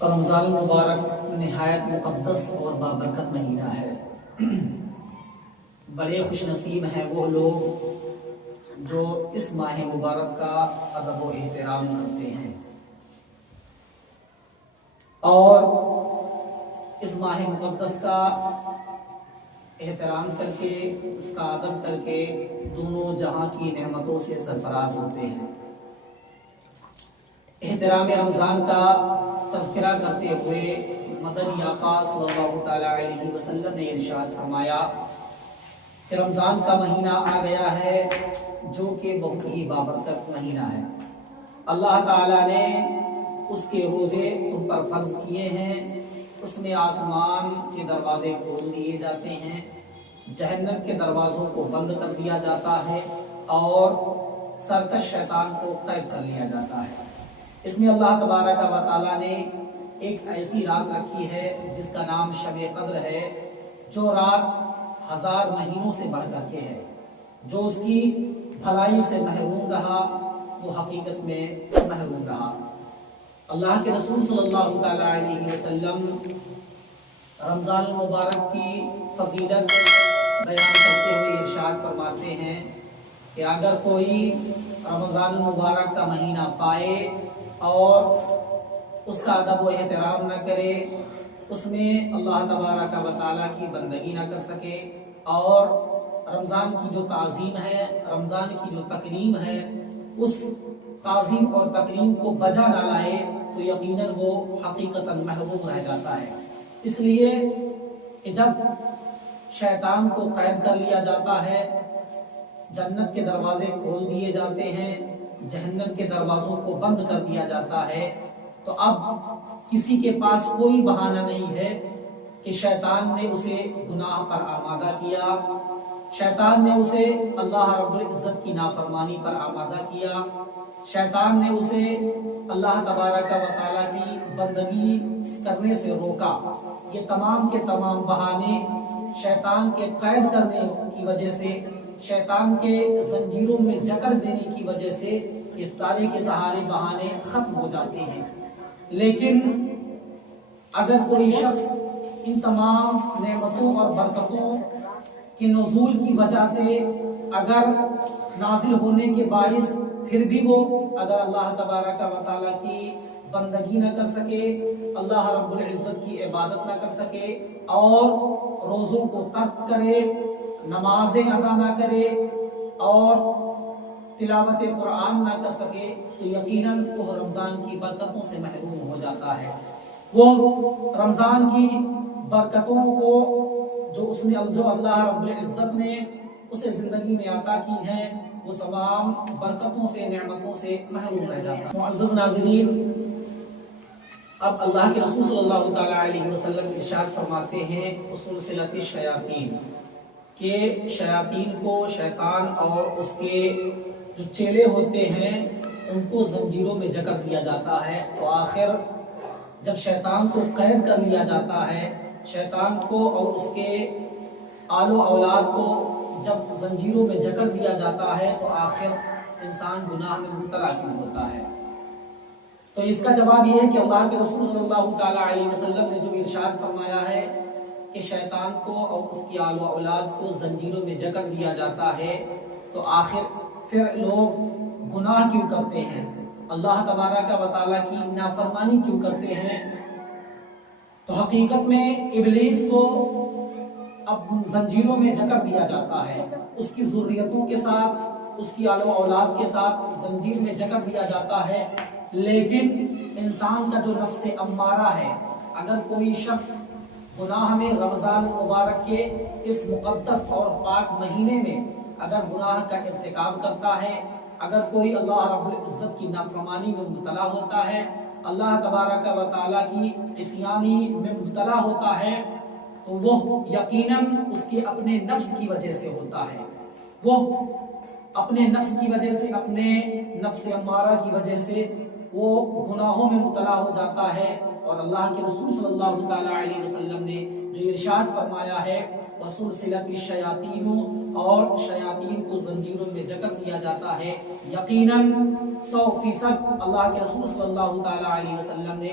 رمضان المبارک نہایت مقدس اور بابرکت مہینہ ہے۔ بڑے خوش نصیب ہیں وہ لوگ جو اس ماہ مبارک کا ادب و احترام کرتے ہیں اور اس ماہ مقدس کا احترام کر کے، اس کا ادب کر کے دونوں جہاں کی نعمتوں سے سرفراز ہوتے ہیں۔ احترام رمضان کا تذکرہ کرتے ہوئے مدنی آقا صلی اللہ تعالی علیہ وسلم نے ارشاد فرمایا کہ رمضان کا مہینہ آ گیا ہے جو کہ بہت ہی بابرکت مہینہ ہے۔ اللہ تعالی نے اس کے روزے تم پر فرض کیے ہیں، اس میں آسمان کے دروازے کھول دیے جاتے ہیں، جہنم کے دروازوں کو بند کر دیا جاتا ہے اور سرکش شیطان کو قید کر لیا جاتا ہے۔ اس میں اللہ تبارک و تعالی نے ایک ایسی رات رکھی ہے جس کا نام شب قدر ہے، جو رات 1000 مہینوں سے بڑھ کر کے ہے۔ جو اس کی بھلائی سے محروم رہا وہ حقیقت میں محروم رہا۔ اللہ کے رسول صلی اللہ تعالی علیہ وسلم رمضان المبارک کی فضیلت بیان کرتے ہوئے ارشاد فرماتے ہیں کہ اگر کوئی رمضان المبارک کا مہینہ پائے اور اس کا ادب و احترام نہ کرے، اس میں اللہ تبارک و تعالیٰ کی بندگی نہ کر سکے اور رمضان کی جو تعظیم ہے، رمضان کی جو تکریم ہے، اس تعظیم اور تکریم کو بجا نہ لائے تو یقیناً وہ حقیقتاً محروم رہ جاتا ہے۔ اس لیے کہ جب شیطان کو قید کر لیا جاتا ہے، جنت کے دروازے کھول دیے جاتے ہیں، جہنم کے دروازوں کو بند کر دیا جاتا ہے، تو اب کسی کے پاس کوئی بہانہ نہیں ہے کہ شیطان نے اسے گناہ پر آمادہ کیا، شیطان نے اسے اللہ رب العزت کی نافرمانی پر آمادہ کیا، شیطان نے اسے اللہ تبارک و تعالیٰ کی بندگی کرنے سے روکا۔ یہ تمام کے تمام بہانے شیطان کے قید کرنے کی وجہ سے، شیطان کے زنجیروں میں جکڑ دینے کی وجہ سے اس تارے کے سہارے بہانے ختم ہو جاتے ہیں۔ لیکن اگر کوئی شخص ان تمام نعمتوں اور برکتوں کے نزول کی وجہ سے اگر نازل ہونے کے باعث پھر بھی وہ اگر اللہ تبارک و تعالیٰ کی بندگی نہ کر سکے، اللہ رب العزت کی عبادت نہ کر سکے اور روزوں کو ترک کرے، نمازیں ادا نہ کرے اور تلاوت قرآن نہ کر سکے، تو یقیناً وہ رمضان کی برکتوں سے محروم ہو جاتا ہے۔ وہ رمضان کی برکتوں کو جو اللہ رب العزت نے اسے زندگی میں عطا کی ہیں، وہ تمام برکتوں سے، نعمتوں سے محروم رہ جاتا ہے۔ معزز ناظرین، اب اللہ کے رسول صلی اللہ تعالی علیہ وسلم ارشاد فرماتے ہیں سلسلۃ الشیاطین، کہ شیاطین کو، شیطان اور اس کے جو چیلے ہوتے ہیں ان کو زنجیروں میں جکڑ دیا جاتا ہے۔ تو آخر جب شیطان کو قید کر لیا جاتا ہے، شیطان کو اور اس کے آل و اولاد کو جب زنجیروں میں جکڑ دیا جاتا ہے تو آخر انسان گناہ میں مبتلا کیوں ہوتا ہے؟ تو اس کا جواب یہ ہے کہ اللہ کے رسول صلی اللہ تعالی علیہ وسلم نے جو ارشاد فرمایا ہے کہ شیطان کو اور اس کی آل و اولاد کو زنجیروں میں جکڑ دیا جاتا ہے، تو آخر پھر لوگ گناہ کیوں کرتے ہیں، اللہ تبارک و تعالیٰ کی نافرمانی کیوں کرتے ہیں؟ تو حقیقت میں ابلیس کو اب زنجیروں میں جکڑ دیا جاتا ہے، اس کی ذریتوں کے ساتھ، اس کی آل و اولاد کے ساتھ زنجیر میں جکڑ دیا جاتا ہے۔ لیکن انسان کا جو نفس امارہ ہے، اگر کوئی شخص گناہ میں رمضان مبارک کے اس مقدس اور پاک مہینے میں اگر گناہ کا ارتکاب کرتا ہے، اگر کوئی اللہ رب العزت کی نافرمانی میں مبتلا ہوتا ہے، اللہ تبارک و تعالیٰ کی عصیانی میں مبتلا ہوتا ہے، تو وہ یقیناً اس کے اپنے نفس کی وجہ سے ہوتا ہے، وہ اپنے نفس کی وجہ سے، اپنے نفس امارہ کی وجہ سے وہ گناہوں میں مبتلا ہو جاتا ہے۔ اور اللہ کے رسول صلی اللہ تعالی علیہ وسلم نے جو ارشاد فرمایا ہے وَسُلْسِلَةِ الشَّيَاطِينُ، اور شیاطین کو زنجیروں میں جکڑ دیا جاتا ہے، یقیناً 100% اللہ کے رسول صلی اللہ تعالی علیہ وسلم نے